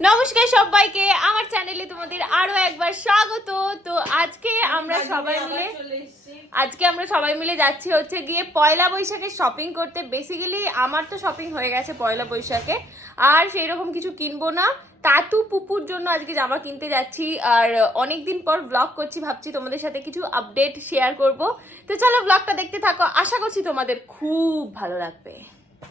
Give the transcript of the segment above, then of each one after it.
নমস্কার সবাইকে আমার চ্যানেলে তোমাদের আরও একবার স্বাগত। তো আজকে আমরা সবাই মিলে আজকে আমরা সবাই মিলে যাচ্ছি হচ্ছে গিয়ে পয়লা বৈশাখে শপিং করতে। বেসিক্যালি আমার তো শপিং হয়ে গেছে পয়লা বৈশাখে। আর সেই রকম কিছু কিনবো না। তাতু পুপুর জন্য আজকে জামা কিনতে যাচ্ছি। আর অনেক দিন পর ব্লগ করছি ভাবছি তোমাদের সাথে কিছু আপডেট শেয়ার করব। তো চলো ব্লগটা দেখতে থাকো। আশা করছি তোমাদের খুব ভালো লাগবে।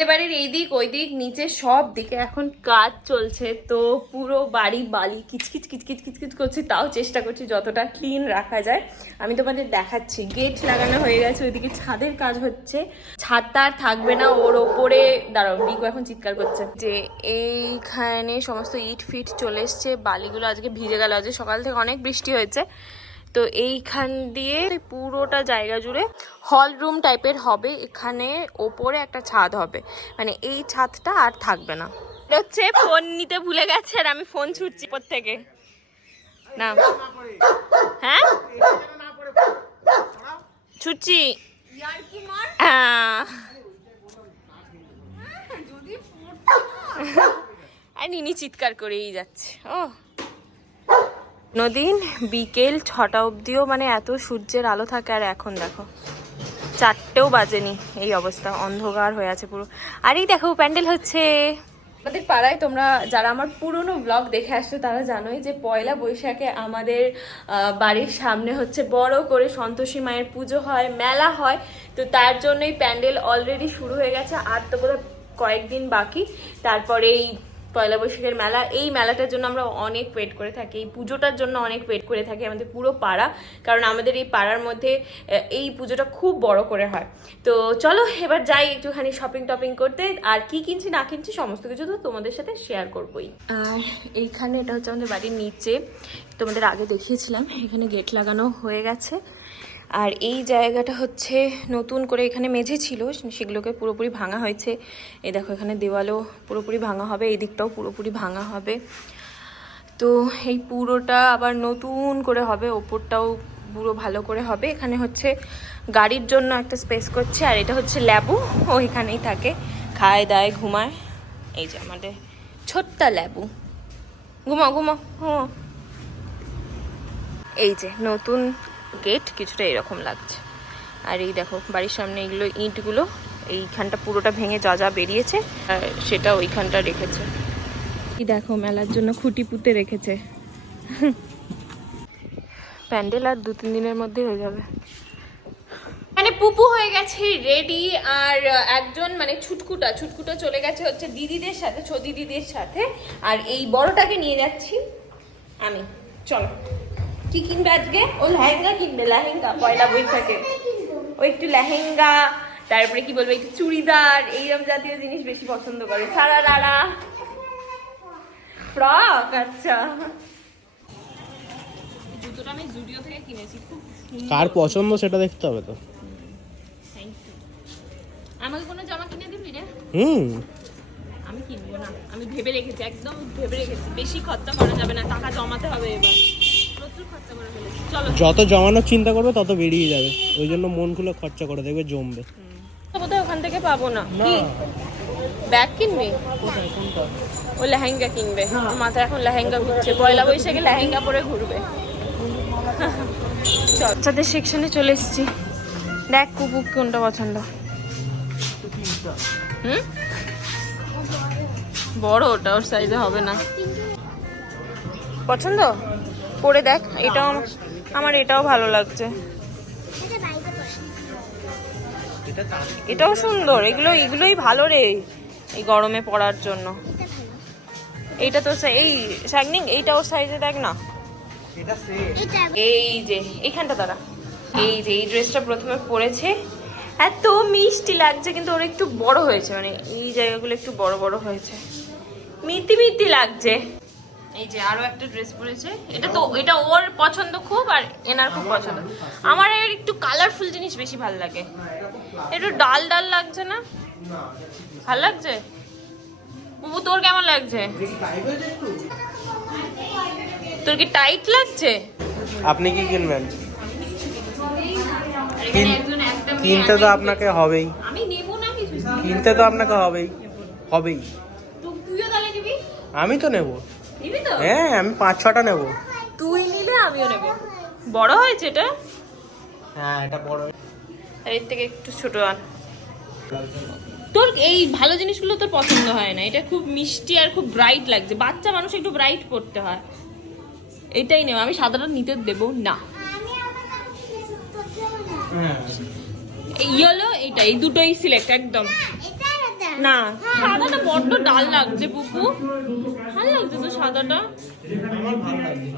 এবারের এই দিক ওই দিক নিচে সব দিকে এখন কাজ চলছে, তো পুরো বাড়ি বালি, কিচকিচ কিচকিচ কিচকিচ করছে, তাও চেষ্টা করছি যতটা ক্লিন রাখা যায়। আমি তোমাদের দেখাচ্ছি গেট লাগানো হয়ে গেছে, ওইদিকে ছাদের কাজ হচ্ছে। ছাদটা আর থাকবে না, ওর ওপরে, দাঁড়াও, বিকু এখন চিৎকার করছে। যে এইখানে সমস্ত ইট ফিট চলে এসছে, বালিগুলো আজকে ভিজে গেল আজকে সকাল থেকে অনেক বৃষ্টি হয়েছে। তো এইখান দিয়ে পুরোটা জায়গা জুড়ে হল রুম টাইপের হবে, এখানে ওপরে একটা ছাদ হবে। মানে এই ছাদটা আর থাকবে না। হচ্ছে ফোন নিতে ভুলে গেছে আর আমি ফোন ছুটছি থেকে। না। হ্যাঁ? ছুটছি। হ্যাঁ। আর নিনি চিৎকার করেই যাচ্ছে। ও নদীন বিকেল ছটা অবধিও মানে এত সূর্যের আলো থাকে আর এখন দেখো। চারটেও বাজেনি এই অবস্থা, অন্ধকার হয়ে আছে পুরো। আর এই দেখো, প্যান্ডেল হচ্ছে। আমাদের পাড়ায় তোমরা যারা আমার পুরনো ব্লগ দেখে আসছো, তারা জানোই যে পয়লা বৈশাখে আমাদের বাড়ির সামনে হচ্ছে বড় করে সন্তোষী মায়ের পুজো হয়, মেলা হয়। তো তার জন্যই প্যান্ডেল অলরেডি শুরু হয়ে গেছে। আর তো বোধহয় কয়েকদিন বাকি। তারপরে এই পয়লা বৈশাখের মেলা। এই মেলাটার জন্য আমরা অনেক ওয়েট করে থাকি। এই পুজোটার জন্য অনেক ওয়েট করে থাকি আমাদের পুরো পাড়া। কারণ আমাদের এই পাড়ার মধ্যে এই পুজোটা খুব বড় করে হয়। তো চলো, এবার যাই একটুখানি শপিং টপিং করতে। আর কি কিনছি, না কিনছি, সমস্ত কিছু তো তোমাদের সাথে শেয়ার করবোই। এইখানে এটা হচ্ছে আমাদের বাড়ির নিচে। তোমাদের আগে দেখিয়েছিলাম, এখানে গেট লাগানো হয়ে গেছে। আর এই জায়গাটা হচ্ছে নতুন করে এখানে মেঝে ছিল, সেগুলোকে পুরোপুরি ভাঙা হয়েছে। এই দেখো, এখানে দেওয়ালও পুরোপুরি ভাঙা হবে, এই দিকটাও পুরোপুরি ভাঙা হবে। তো এই পুরোটা আবার নতুন করে হবে, ওপরটাও পুরো ভালো করে হবে। এখানে হচ্ছে গাড়ির জন্য একটা স্পেস করছে, আর এটা হচ্ছে ল্যাবু ও এখানেই থাকে। খায়, দায়, ঘুমায়। এই যে আমাদের ছোট্ট ল্যাবু। ঘুমাও ঘুমাও ঘুমাও। এই যে নতুন গেট কিছুটা এরকম লাগছে। আর এই দেখো বাড়ির সামনে এগুলো ইঁটগুলো এইখানটা পুরোটা ভেঙে যা যা বেরিয়েছে আর সেটা ওইখানটা রেখেছে। এই দেখো মেলার জন্য খুঁটি পুঁতে রেখেছে। প্যান্ডেল আর দু তিন দিনের মধ্যে হয়ে যাবে। মানে পুপু হয়ে গেছে রেডি আর একজন মানে ছুটকুটা ছুটকুটা চলে গেছে হচ্ছে দিদিদের সাথে ছো দিদিদের সাথে। আর এই বড়টাকে নিয়ে যাচ্ছি আমি। চলো। কি কিনবে আজকে? ও লেহেঙ্গা কিনবে লেহেঙ্গা পয়লা বৈশাখে। ও একটু লেহেঙ্গা তারপরে কি বলব একটু চুড়িদার এইরকম জাতীয় জিনিস বেশি পছন্দ করে। সারা রারা। ফ্রক আচ্ছা। জুতোটা আমি জুডিও থেকে কিনেছি খুব কার পছন্দ সেটা দেখতে হবে তো। থ্যাংক ইউ আমাকে কোনো জামা কিনে দিবি রে? হুম। আমি কিনবো না। আমি ভেবে রেখেছি একদম ভেবে রেখেছি। বেশি খরচা করা যাবে না টাকা জমাতে হবে এবার। যত জমানোর চিন্তা করবে তত বেরিয়ে যাবে। ওই জন্য মন খুলে খরচা করে দেখবে জমবে। বোধহয় ওখান থেকে পাবো না। কি? ব্যাগ কিনবি? ও লেহেঙ্গা কিনবে। ওর মাথায় এখন লেহেঙ্গা ঘুরছে। পয়লা বৈশাখে লেহেঙ্গা পরে ঘুরবে। বাচ্চাদের সেকশনে চলে এসেছি। দেখ কুকু কোনটা পছন্দ। হুম? বড় ওটা ওর সাইজে হবে না। পছন্দ? পরে দেখ, এটাও আমার- এটাও ভালো লাগছে। এটাও সুন্দর, এগুলো, এগুলোই ভালো রে, এই গরমে পড়ার জন্য। এইটা তো সা- এই শাগনিং এইটা ওর সাইজে দেখ না। এই যে, এইখানটা দাঁড়া। এই যে, এই ড্রেসটা প্রথমে পরেছে। এত মিষ্টি লাগছে, কিন্তু ওর একটু বড় হয়েছে মানে এই জায়গাগুলো একটু বড় বড় হয়েছে। মিতি মিতি লাগছে। এই যে আরও একটা ড্রেস পরেছে। এটা তো এটা ওর পছন্দ খুব আর এনার খুব পছন্দ। আমার এর একটু কালারফুল জিনিস বেশি ভালো লাগে। একটু ডাল ডাল লাগছে না? ভালো লাগছে? বুবু তোর কেমন লাগছে? তোর কি টাইট লাগছে? আপনি কি কিনবেন? কিনতে তো আমি- আপনাকে হবেই। আমি নেব না কিছু কিনতে তো আপনাকে হবেই। হবেই। তো তাহলে নিবি? আমি তো নেব। হ্যাঁ আমি পাঁচ ছটা নেব। তুই নিলে আমিও নেব। বড় হয়েছে এটা? হ্যাঁ এটা বড় আর এর থেকে একটু ছোট আন। তোর এই ভালো জিনিসগুলো তোর পছন্দ হয় না। এটা খুব মিষ্টি আর খুব ব্রাইট লাগছে। বাচ্চা মানুষ একটু ব্রাইট পড়তে হয়। এটাই নেব। আমি সাদাটা নিতে দেবো না। হ্যাঁ। ইয়েলো এইটা এই দুটোই সিলেক্ট একদম। না। সাদাটা বড্ড ডাল লাগছে পুপু ভালো লাগছে তো সাদাটা। আমার ভালো লাগছে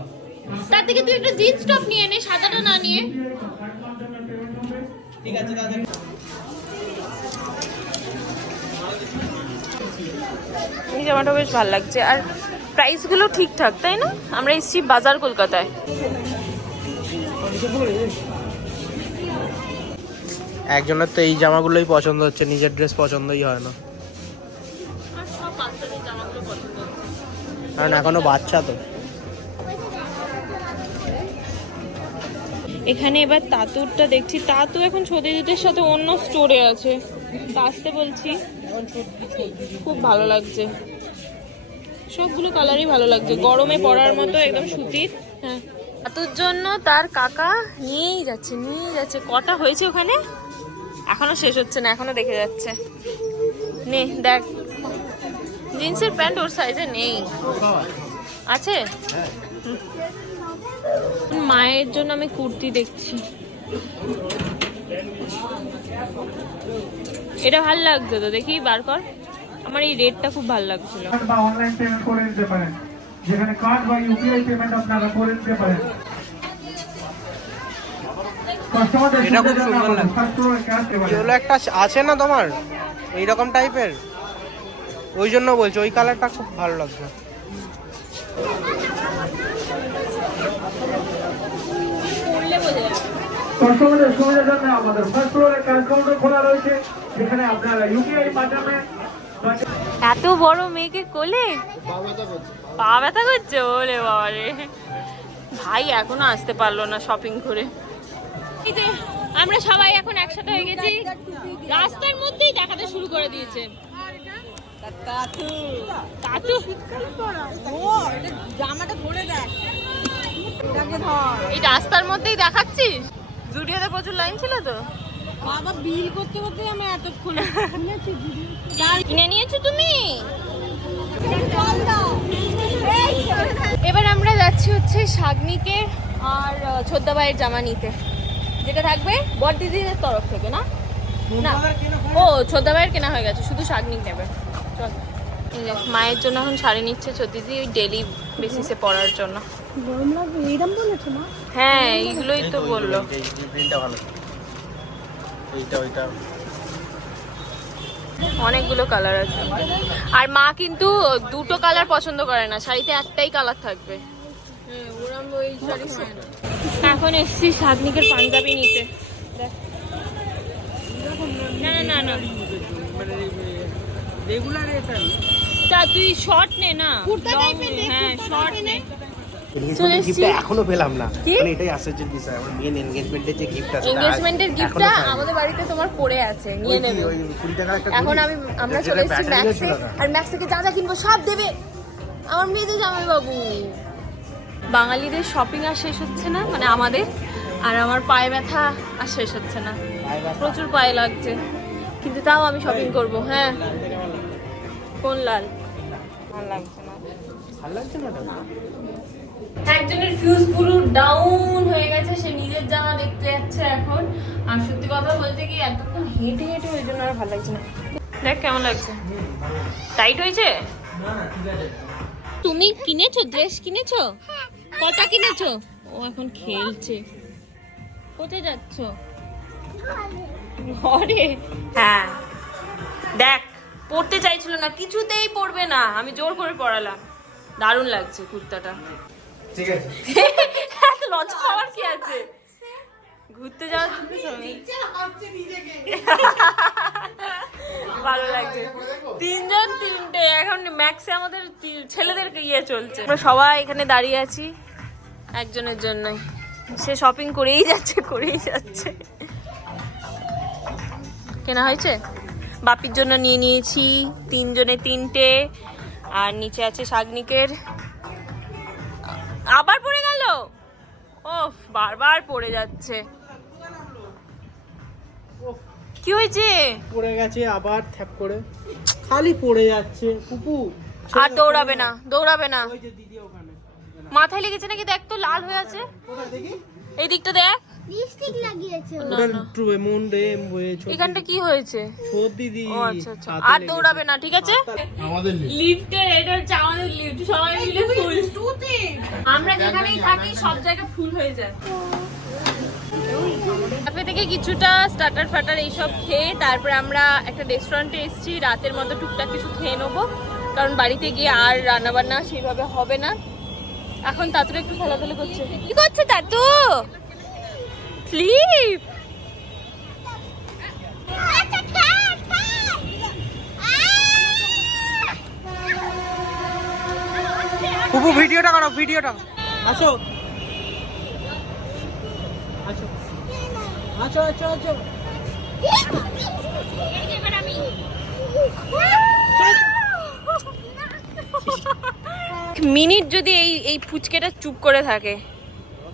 তার থেকে তুই একটা জিন্স টপ নিয়ে নে সাদাটা না নিয়ে। ঠিক আছে দাদা এই জামাটা বেশ ভালো লাগছে। আর প্রাইসগুলো ঠিকঠাক তাই না? আমরা এসছি বাজার কলকাতায়। একজনের তো এই জামাগুলোই পছন্দ হচ্ছে নিজের ড্রেস পছন্দই হয় না। কারণ এখনও বাচ্চা তো। এখানে এবার তাতুরটা দেখছি। তাতু এখন ছদিদিদের সাথে অন্য স্টোরে আছে। আসতে বলছি, খুব ভালো লাগছে। সবগুলো কালারই ভালো লাগছে। গরমে পরার মতো একদম সুতির। হ্যাঁ। তাতুর জন্য তার কাকা নিয়েই যাচ্ছে নিয়েই যাচ্ছে। কটা হয়েছে ওখানে? এখনও শেষ হচ্ছে না, এখনও দেখে যাচ্ছে। নে, দেখ। জিন্সের প্যান্ট ওর সাইজে নেই। আছে? মায়ের জন্য আমি কুর্তি দেখছি। এটা ভালো লাগছে তো দেখি বার কর। আমার এই রেডটা খুব ভালো লাগছিল। বা অনলাইন পেমেন্ট করে দিতে পারেন। যেখানে কার্ড বা ইউপিআই পেমেন্ট আপনারা করে দিতে পারেন। এটা খুব সুন্দর এগুলো একটা আছে না তোমার? এইরকম টাইপের ওই জন্য বলছি ওই কালারটা খুব ভালো লাগছে। কাস্টমারদের সুবিধার জন্য আমাদের ফার্স্ট ফ্লোরে ক্যাশ কাউন্টার খোলা রয়েছে যেখানে আপনারা ইউপিআই মাধ্যমে এত বড় মেয়েকে কোলে? পা ব্যথা করছে ওলে বাবারে। ভাই এখনও আসতে পারল না শপিং করে। এই যে আমরা সবাই এখন একসাথে হয়ে গেছি। রাস্তার মধ্যেই দেখাতে শুরু করে দিয়েছে। কাতু এই রাস্তার মধ্যেই দেখাচ্ছিস? জুডিওতে প্রচুর লাইন ছিল তো? বাবা বিল করতে করতে আমি এতক্ষণ কিনে নিয়েছো তুমি? এবার আমরা যাচ্ছি হচ্ছে শাগনিকে আর ছোদ্দাবাইয়ের জামা নিতে। যেটা থাকবে বর দিদিদের তরফ থেকে না? না। ও ছোদ্দাবাইয়ের কেনা হয়ে গেছে শুধু শাগনিক নেবে। মায়ের জন্য এখন শাড়ি নিচ্ছে ছোদ্দিদি ওই ডেলি বেসিসে পরার জন্য। গরম লাগবে? এইরকম বলেছ মা? হ্যাঁ এইগুলোই তো বলল। প্রিন্টটা ভালো। এইটা ওইটা। অনেকগুলো কালার আছে। আর মা কিন্তু দুটো কালার পছন্দ করে না শাড়িতে একটাই কালার থাকবে। ওরম ওই শাড়ি হয় না। এখন এসছি শাগনিকের পাঞ্জাবি নিতে। না না না না। রেগুলার এটা তা তুই শর্ট নে না। হ্যাঁ শর্ট নে। চলে এসেছি। গিফটটা এখনও পেলাম না। কি? মানে এটাই আশ্চর্যের বিষয় আমার মেন এনগেজমেন্টের যে গিফট আছে এনগেজমেন্টের গিফটটা আমাদের বাড়িতে তোমার পড়ে আছে নিয়ে নেবে। এখন আমি আমরা চলে এসেছি ম্যাক্সে আর ম্যাক্স থেকে যা যা কিনবো সব দেবে। আমার মেয়েদের জামাই বাবু বাঙালিদের শপিং আর শেষ হচ্ছে না মানে আমাদের আর আমার পায়ে ব্যথা আর শেষ হচ্ছে না। প্রচুর পায়ে লাগছে। কিন্তু তাও আমি শপিং করব হ্যাঁ। কোন লাল? লাগছে না। ভালো লাগছে না একজনের ফিউজ পুরো ডাউন হয়ে গেছে সে নিজের জামা দেখতে যাচ্ছে এখন। আর সত্যি কথা বলতে কি এতক্ষণ হেঁটে হেঁটে ওই জন্য আর ভালো লাগছে না। দেখ কেমন লাগছে। টাইট হয়েছে? তুমি কিনেছো? ড্রেস কিনেছো? কটা কিনেছো? ও এখন খেলছে। কোথায় যাচ্ছ? ঘরে। হ্যাঁ। দেখ পড়তে চাইছিল না কিছুতেই পড়বে না। আমি জোর করে পড়ালাম। দারুণ লাগছে কুর্তাটা। ঠিক আছে। এত লজ্জা পাওয়ার কি আছে? ঘুরতে যাওয়ার জন্য ভালো লাগছে। তিনজন তিনটে এখন ম্যাক্সে আমাদের ছেলেদেরকে ইয়ে চলছে। আমরা সবাই এখানে দাঁড়িয়ে আছি একজনের জন্যই সে শপিং করেই যাচ্ছে করেই যাচ্ছে। কেনা হয়েছে? বাপির জন্য নিয়ে নিয়েছি তিনজনে তিনটে আর নিচে আছে শাগনিকের। আবার পড়ে গেল? ও বারবার পড়ে যাচ্ছে। কি হয়েছে? পড়ে গেছে আবার থ্যাপ করে। খালি পড়ে যাচ্ছে পুপু আর দৌড়াবে না দৌড়াবে না। মাথায় লেগেছে নাকি? দেখ তো লাল হয়ে আছে। এই দিকটা দেখ। লিপস্টিক লাগিয়েছে এখানটা কি হয়েছে? ছোট দিদি ও আচ্ছা আচ্ছা। আর দৌড়াবে না ঠিক আছে? লিফটে এটা হচ্ছে আমাদের লিফট সবাই মিলে ফুল আমরা যেখানেই থাকি সব জায়গায় ফুল হয়ে যায়। ক্যাফে থেকে কিছুটা স্টার্টার ফাটার এইসব খেয়ে তারপরে আমরা একটা রেস্টুরেন্টে এসেছি। রাতের মতো টুকটাক কিছু খেয়ে নেব। কারণ বাড়িতে গিয়ে আর রান্না বান্না সেইভাবে হবে না। এখন তাতুর একটু খেলাধুলা করছে। কি করছে তাতু? আহ! পুপু ভিডিওটা করো ভিডিওটা। আসো। আসো। আচ্ছা আচ্ছা আচ্ছা মিনিট যদি এই এই ফুচকেটা চুপ করে থাকে।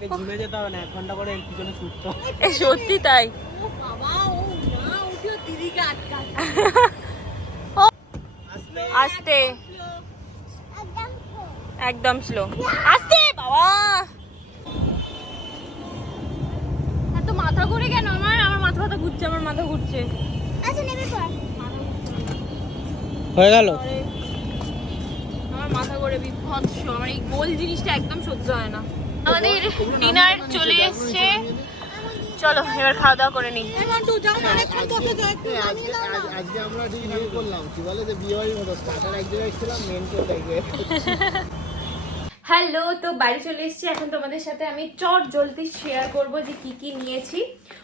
ওকে জিমে যেতে হবে না এক ঘণ্টা করে এর পিছনে ছুটতে সত্যি তাই? বাবা ও মা উঠে দিদিকে আটকা আস্তে। একদম একদম স্লো আস্তে বাবা! এত মাথা ঘুরে কেন? আমার আমার মাথা মাথা ঘুরছে আমার মাথা ঘুরছে। আচ্ছা নেবে পর হয়ে গেল? আমার মাথা ঘুরে বিভৎস। আমার এই গোল জিনিসটা একদম সহ্য হয় না। আমাদের ডিনার চলে এসছে। চলো এবার খাওয়া দাওয়া করে নিই। আজকে আজ- আজকে আমরা ঠিক ইয়ে করলাম কি বলে যে বিয়ে বাড়ির মতো স্টার্টার এক জায়গায় ছিলাম মেন কেউ দেখবে হ্যালো, তো বাড়ি চলে এসেছি। এখন তোমাদের সাথে আমি চট জলদি শেয়ার করব যে কি কি নিয়েছি।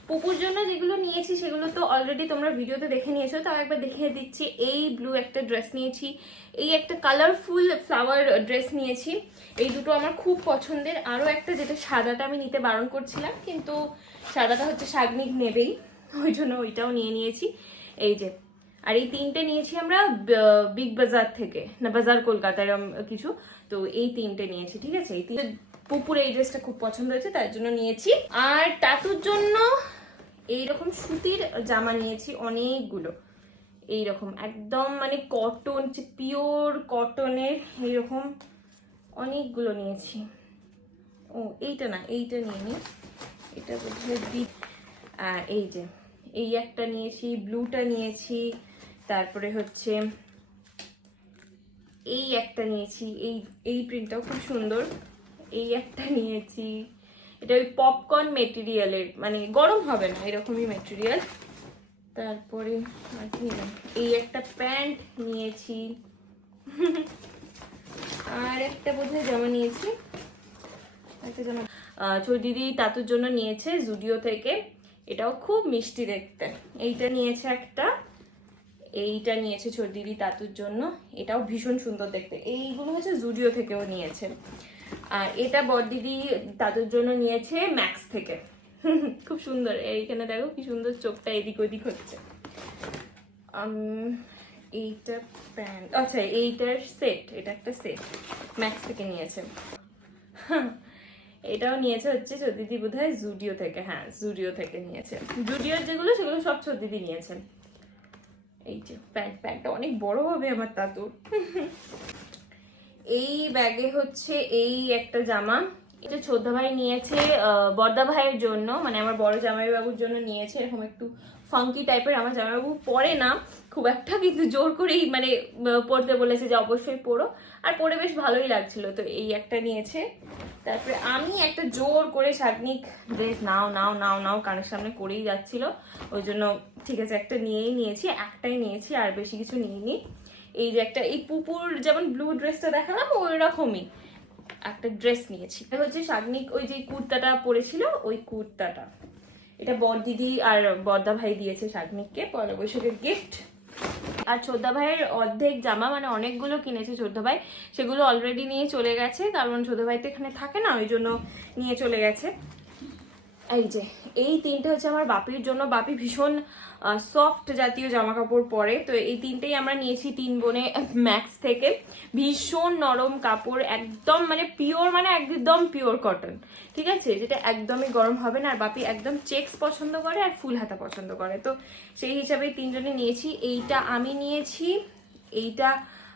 পুকুর জন্য যেগুলো নিয়েছি, সেগুলো তো অলরেডি তোমরা ভিডিওতে দেখে নিয়েছো। তাও একবার দেখিয়ে দিচ্ছি। এই ব্লু একটা ড্রেস নিয়েছি। এই একটা কালারফুল ফ্লাওয়ার ড্রেস নিয়েছি। এই দুটো আমার খুব পছন্দের। আরও একটা যেটা সাদাটা আমি নিতে বারণ করছিলাম, কিন্তু সাদাটা হচ্ছে শাগনিক নেবেই। ওই জন্য ওইটাও নিয়ে নিয়েছি। এই যে আর এই তিনটে নিয়েছি আমরা বিগ বাজার থেকে। না, বাজার কলকাতায় এরম কিছু। তো এই তিনটে নিয়েছি, ঠিক আছে? এই তিনটে পুপুরে এই ড্রেসটা খুব পছন্দ হয়েছে, তার জন্য নিয়েছি। আর টাটুর জন্য এইরকম সুতির জামা নিয়েছি অনেকগুলো। এইরকম, একদম মানে কটন পিওর কটনের এইরকম অনেকগুলো নিয়েছি। ও, এইটা না, এইটা নিয়ে নি। এটা বোধহয় এই যে, এই একটা নিয়েছি ব্লুটা নিয়েছি। তারপরে হচ্ছে এই একটা নিয়েছি, এই এই প্রিন্টটাও খুব সুন্দর। এই একটা নিয়েছি। এটা ওই পপকর্ন মেটেরিয়ালের মানে গরম হবে না, এরকমই মেটেরিয়াল তারপরে আর কি? এই একটা প্যান্ট নিয়েছি। আর একটা বোধহয় জামা নিয়েছি। ছোট দিদি তাতুর জন্য নিয়েছে জুডিও থেকে। এটাও খুব মিষ্টি দেখতে। এইটা নিয়েছে একটা। এইটা নিয়েছে ছোট দিদি তাতুর জন্য। এটাও ভীষণ সুন্দর দেখতে। এইগুলো হচ্ছে জুডিও থেকেও নিয়েছে। আর এটা বড়দিদি তাতুর জন্য নিয়েছে ম্যাক্স থেকে। খুব সুন্দর। এইখানে দেখো কি সুন্দর চোখটা এদিক ওদিক হচ্ছে। এইটা প্যান্ট আচ্ছা এইটার সেট, এটা একটা সেট ম্যাক্স থেকে নিয়েছে। এটাও নিয়েছে হচ্ছে চদিদি বোধ হয় জুডিও থেকে হ্যাঁ জুডিও থেকে নিয়েছে। জুডিওর যেগুলো, সেগুলো সব চদিদি নিয়েছে। এই যে প্যান্ট প্যান্টটা অনেক বড় হবে আমার তাতুর এই ব্যাগে হচ্ছে এই একটা জামা। এটা ছোদ্দা ভাই নিয়েছে বড়দা ভাইয়ের জন্য মানে আমার বড় জামাই বাবুর জন্য নিয়েছে, এরকম একটু ফাঙ্কি টাইপের আমার জামাইবাবু পরে না, খুব একটা কিন্তু জোর করেই মানে পরতে বলেছে যে অবশ্যই পরো। আর পরে বেশ ভালোই লাগছিল। তো এই একটা নিয়েছে। তারপরে আমি একটা জোর করে শাগনিক ড্রেস নাও নাও নাও নাও, কানের সামনে করেই যাচ্ছিল। ওই জন্য ঠিক আছে, একটা নিয়েই নিয়েছি, একটাই নিয়েছি, আর বেশি কিছু নিইনি। এই যে একটা, এই পুপুর যেমন ব্লু ড্রেসটা দেখালাম ওই রকমই একটা ড্রেস নিয়েছি। হচ্ছে শাগনিক ওই যে কুর্তাটা পরেছিল, ওই কুর্তাটা। এটা বর দিদি আর বর্দা ভাই দিয়েছে শাগনিককে, পয়লা বৈশাখের গিফট আর ছোদ্দা ভাইয়ের অর্ধেক জামা মানে অনেকগুলো কিনেছে ছোদ্দা ভাই। সেগুলো অলরেডি নিয়ে চলে গেছে, কারণ ছোদ্দা ভাই তো এখানে থাকে না, ওই জন্য নিয়ে চলে গেছে। এই যে, এই তিনটে হচ্ছে আমার বাপির জন্য। বাপি ভীষণ সফট জাতীয় জামা কাপড় পরে। তো এই তিনটেই আমরা নিয়েছি তিন বোনে ম্যাক্স থেকে। ভীষণ নরম কাপড়, একদম মানে পিওর মানে একদম পিওর কটন ঠিক আছে? যেটা একদমই গরম হবে না। আর বাপি একদম চেক্স পছন্দ করে আর ফুল হাতা পছন্দ করে। তো সেই হিসাবে তিনজনে নিয়েছি। এইটা আমি নিয়েছি। এইটা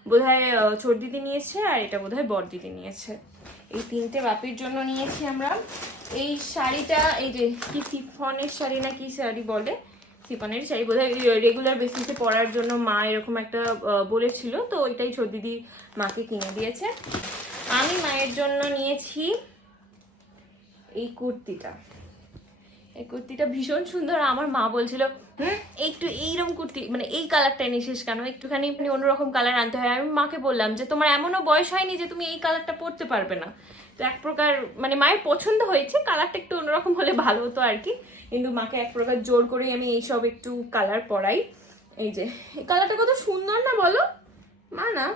বোধহয় ছোট দিদি নিয়েছে আর এটা বোধহয় বড় দিদি নিয়েছে। এই তিনটে বাপির জন্য নিয়েছি আমরা। এই শাড়িটা, এই যে কি সিফনের শাড়ি না কি শাড়ি বলে? সিফনের শাড়ি বোধহয় রেগুলার বেসিসে পরার জন্য মা এরকম একটা বলেছিল। তো ওইটাই ছোট দিদি মাকে কিনে দিয়েছে। আমি মায়ের জন্য নিয়েছি এই কুর্তিটা। এই কুর্তিটা ভীষণ সুন্দর। আমার মা বলছিল, হুম, একটু এইরকম কুর্তি মানে এই কালারটা এনেছিস কেন? একটুখানি মানে অন্যরকম কালার আনতে হয়। আমি মাকে বললাম যে, তোমার এমনও বয়স হয়নি যে তুমি এই কালারটা পরতে পারবে না। এক প্রকার মানে মায়ের পছন্দ হয়েছে কালারটা একটু অন্যরকম হলে ভালো হতো আর কি। কিন্তু মাকে এক প্রকার জোর করেই আমি এইসব একটু কালার পরাই। এই যে, এই কালারটা কত সুন্দর না বলো? মা না,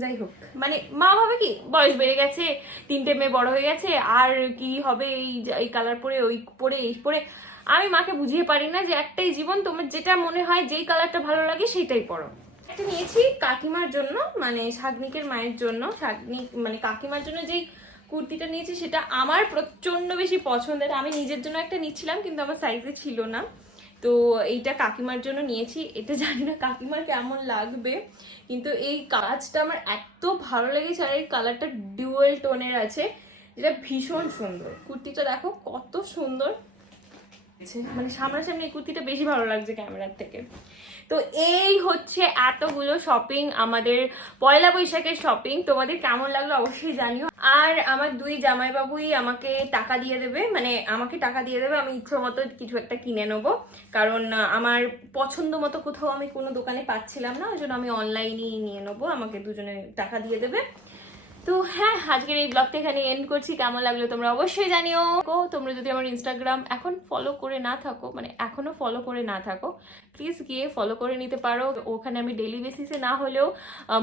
যাই হোক। মানে মা ভাবে কি, বয়স বেড়ে গেছে, তিনটে মেয়ে বড় হয়ে গেছে, আর কি হবে এই এই কালার পরে, ওই পরে, এই পরে? আমি মাকে বুঝিয়ে পারি না যে একটাই জীবন তোমার যেটা মনে হয় যেই কালারটা ভালো লাগে সেইটাই পরো। একটা নিয়েছি কাকিমার জন্য মানে শাগনিকের মায়ের জন্য, শাগনিক মানে কাকিমার জন্য যেই কুর্তিটা নিয়েছি, সেটা আমার প্রচণ্ড বেশি পছন্দের। আমি নিজের জন্য একটা নিচ্ছিলাম, কিন্তু আমার সাইজে ছিল না। তো এইটা কাকিমার জন্য নিয়েছি। এটা জানি না কাকিমার কেমন লাগবে, কিন্তু এই কাজটা আমার এত ভালো লেগেছে, আর এই কালারটা ডুয়েল টোনের আছে, যেটা ভীষণ সুন্দর। কুর্তিটা দেখো কত সুন্দর। মানে সামনাসামনি এই কুর্তিটা বেশি ভালো লাগছে ক্যামেরার থেকে। তো এই হচ্ছে এতগুলো শপিং আমাদের পয়লা বৈশাখের শপিং তোমাদের কেমন লাগল অবশ্যই জানিও। আর আমার দুই জামাইবাবুই আমাকে টাকা দিয়ে দেবে মানে আমাকে টাকা দিয়ে দেবে, আমি ইচ্ছে মতো কিছু একটা কিনে নেব। কারণ আমার পছন্দ মতো কোথাও আমি কোনো দোকানে পাচ্ছিলাম না, ওই জন্য আমি অনলাইনেই নিয়ে নেব। আমাকে দুজনে টাকা দিয়ে দেবে। তো হ্যাঁ আজকের এই ব্লগটা এখানে এন্ড করছি। কেমন লাগল তোমরা অবশ্যই জানিও। গো, তোমরা যদি আমার ইনস্টাগ্রাম এখন ফলো করে না থাকো মানে এখনও ফলো করে না থাকো প্লিজ গিয়ে ফলো করে নিতে পারো। ওখানে আমি ডেলি বেসিসে না হলেও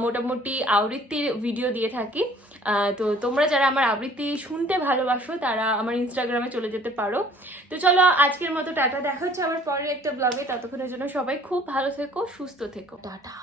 মোটামুটি আবৃত্তির ভিডিও দিয়ে থাকি। তো তোমরা যারা আমার আবৃত্তি শুনতে ভালোবাসো, তারা আমার ইনস্টাগ্রামে চলে যেতে পারো। তো চলো, আজকের মতো টাটা। দেখা হচ্ছে আমার পরের একটা ব্লগে ততক্ষণের জন্য সবাই খুব ভালো থেকো, সুস্থ থেকো। টাটা।